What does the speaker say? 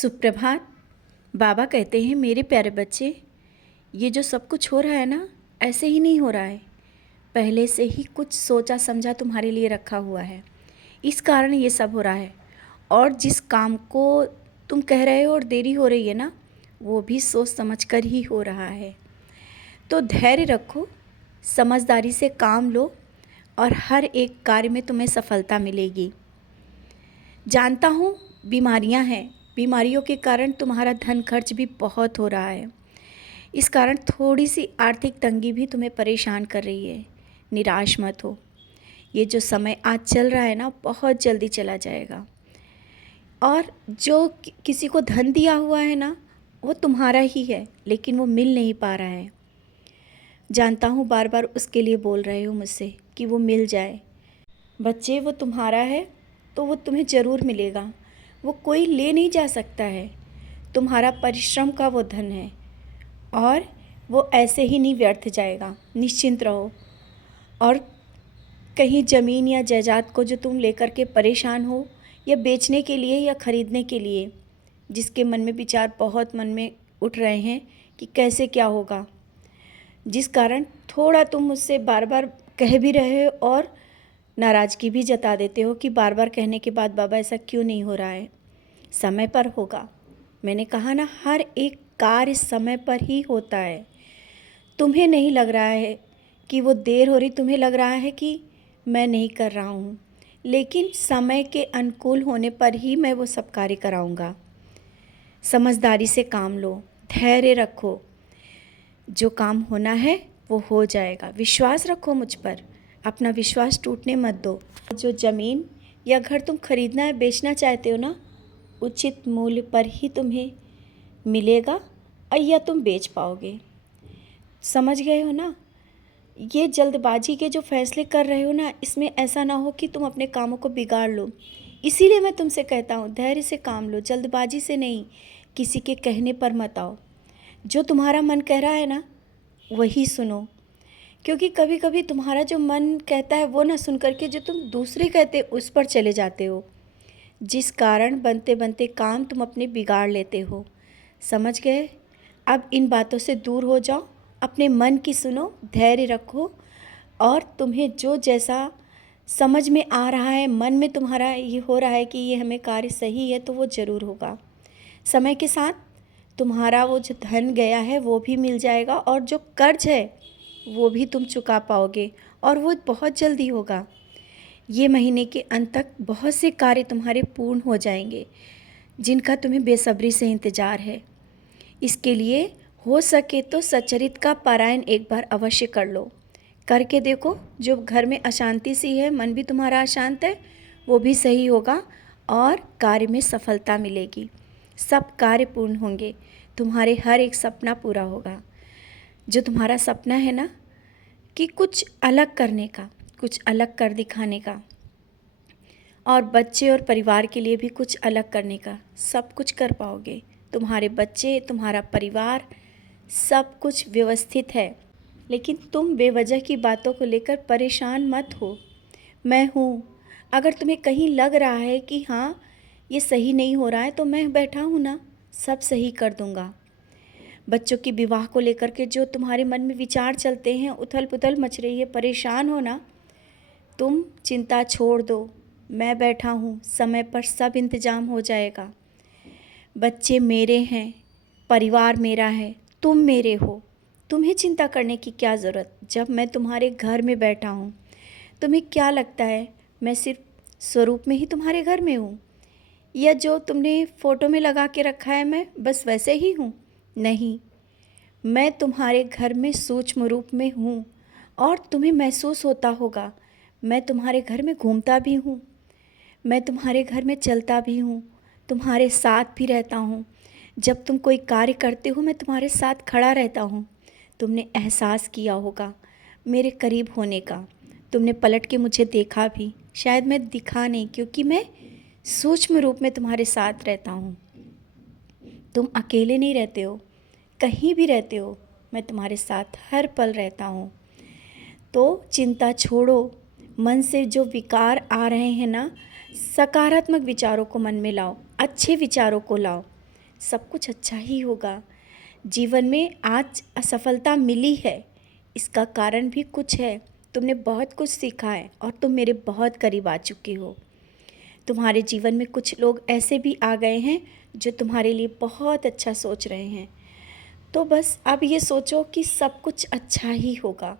सुप्रभात। बाबा कहते हैं मेरे प्यारे बच्चे, ये जो सब कुछ हो रहा है ना, ऐसे ही नहीं हो रहा है। पहले से ही कुछ सोचा समझा तुम्हारे लिए रखा हुआ है, इस कारण ये सब हो रहा है। और जिस काम को तुम कह रहे हो और देरी हो रही है ना, वो भी सोच समझ कर ही हो रहा है। तो धैर्य रखो, समझदारी से काम लो और हर एक कार्य में तुम्हें सफलता मिलेगी। जानता हूँ बीमारियाँ हैं, बीमारियों के कारण तुम्हारा धन खर्च भी बहुत हो रहा है। इस कारण थोड़ी सी आर्थिक तंगी भी तुम्हें परेशान कर रही है। निराश मत हो, ये जो समय आज चल रहा है ना, बहुत जल्दी चला जाएगा। और जो किसी को धन दिया हुआ है ना, वो तुम्हारा ही है, लेकिन वो मिल नहीं पा रहा है। जानता हूँ बार बार उसके लिए बोल रहे हो मुझसे कि वो मिल जाए। बच्चे, वो तुम्हारा है तो वो तुम्हें ज़रूर मिलेगा। वो कोई ले नहीं जा सकता है। तुम्हारा परिश्रम का वो धन है और वो ऐसे ही नहीं व्यर्थ जाएगा। निश्चिंत रहो। और कहीं ज़मीन या जायदाद को जो तुम लेकर के परेशान हो, या बेचने के लिए या ख़रीदने के लिए, जिसके मन में विचार बहुत मन में उठ रहे हैं कि कैसे क्या होगा, जिस कारण थोड़ा तुम मुझसे बार बार कह भी रहे हो और नाराज़गी भी जता देते हो कि बार बार कहने के बाद बाबा ऐसा क्यों नहीं हो रहा है। समय पर होगा। मैंने कहा ना, हर एक कार्य समय पर ही होता है। तुम्हें नहीं लग रहा है कि वो देर हो रही, तुम्हें लग रहा है कि मैं नहीं कर रहा हूँ, लेकिन समय के अनुकूल होने पर ही मैं वो सब कार्य कराऊँगा। समझदारी से काम लो, धैर्य रखो, जो काम होना है वो हो जाएगा। विश्वास रखो मुझ पर, अपना विश्वास टूटने मत दो। जो ज़मीन या घर तुम खरीदना है, बेचना चाहते हो ना, उचित मूल्य पर ही तुम्हें मिलेगा और या तुम बेच पाओगे। समझ गए हो ना? ये जल्दबाजी के जो फैसले कर रहे हो ना, इसमें ऐसा ना हो कि तुम अपने कामों को बिगाड़ लो। इसीलिए मैं तुमसे कहता हूँ, धैर्य से काम लो, जल्दबाजी से नहीं। किसी के कहने पर मत आओ। जो तुम्हारा मन कह रहा है ना, वही सुनो। क्योंकि कभी कभी तुम्हारा जो मन कहता है वो ना सुन करके जो तुम दूसरे कहते उस पर चले जाते हो, जिस कारण बनते बनते काम तुम अपने बिगाड़ लेते हो। समझ गए? अब इन बातों से दूर हो जाओ, अपने मन की सुनो, धैर्य रखो और तुम्हें जो जैसा समझ में आ रहा है, मन में तुम्हारा ये हो रहा है कि ये हमें कार्य सही है, तो वो ज़रूर होगा। समय के साथ तुम्हारा वो जो धन गया है वो भी मिल जाएगा और जो कर्ज है वो भी तुम चुका पाओगे और वो बहुत जल्दी होगा। ये महीने के अंत तक बहुत से कार्य तुम्हारे पूर्ण हो जाएंगे, जिनका तुम्हें बेसब्री से इंतज़ार है। इसके लिए हो सके तो सच्चरित का पारायण एक बार अवश्य कर लो। करके देखो, जो घर में अशांति सी है, मन भी तुम्हारा अशांत है, वो भी सही होगा और कार्य में सफलता मिलेगी। सब कार्य पूर्ण होंगे, तुम्हारे हर एक सपना पूरा होगा। जो तुम्हारा सपना है ना कि कुछ अलग करने का, कुछ अलग कर दिखाने का, और बच्चे और परिवार के लिए भी कुछ अलग करने का, सब कुछ कर पाओगे। तुम्हारे बच्चे, तुम्हारा परिवार, सब कुछ व्यवस्थित है। लेकिन तुम बेवजह की बातों को लेकर परेशान मत हो। मैं हूँ। अगर तुम्हें कहीं लग रहा है कि हाँ ये सही नहीं हो रहा है, तो मैं बैठा हूँ ना, सब सही कर दूँगा। बच्चों की विवाह को लेकर के जो तुम्हारे मन में विचार चलते हैं, उथल पुथल मच रही है, परेशान हो ना, तुम चिंता छोड़ दो। मैं बैठा हूँ, समय पर सब इंतजाम हो जाएगा। बच्चे मेरे हैं, परिवार मेरा है, तुम मेरे हो। तुम्हें चिंता करने की क्या ज़रूरत, जब मैं तुम्हारे घर में बैठा हूँ। तुम्हें क्या लगता है मैं सिर्फ स्वरूप में ही तुम्हारे घर में हूँ, या जो तुमने फ़ोटो में लगा के रखा है मैं बस वैसे ही हूँ? नहीं, मैं तुम्हारे घर में सूक्ष्म रूप में हूँ और तुम्हें महसूस होता होगा। मैं तुम्हारे घर में घूमता भी हूँ, मैं तुम्हारे घर में चलता भी हूँ, तुम्हारे साथ भी रहता हूँ। जब तुम कोई कार्य करते हो, मैं तुम्हारे साथ खड़ा रहता हूँ। तुमने एहसास किया होगा मेरे करीब होने का। तुमने पलट के मुझे देखा भी, शायद मैं दिखा नहीं, क्योंकि मैं सूक्ष्म रूप में तुम्हारे साथ रहता हूँ। तुम अकेले नहीं रहते हो, कहीं भी रहते हो, मैं तुम्हारे साथ हर पल रहता हूँ। तो चिंता छोड़ो। मन से जो विकार आ रहे हैं ना, सकारात्मक विचारों को मन में लाओ, अच्छे विचारों को लाओ। सब कुछ अच्छा ही होगा। जीवन में आज असफलता मिली है, इसका कारण भी कुछ है। तुमने बहुत कुछ सीखा है और तुम मेरे बहुत करीब आ चुकी हो। तुम्हारे जीवन में कुछ लोग ऐसे भी आ गए हैं जो तुम्हारे लिए बहुत अच्छा सोच रहे हैं। तो बस अब ये सोचो कि सब कुछ अच्छा ही होगा।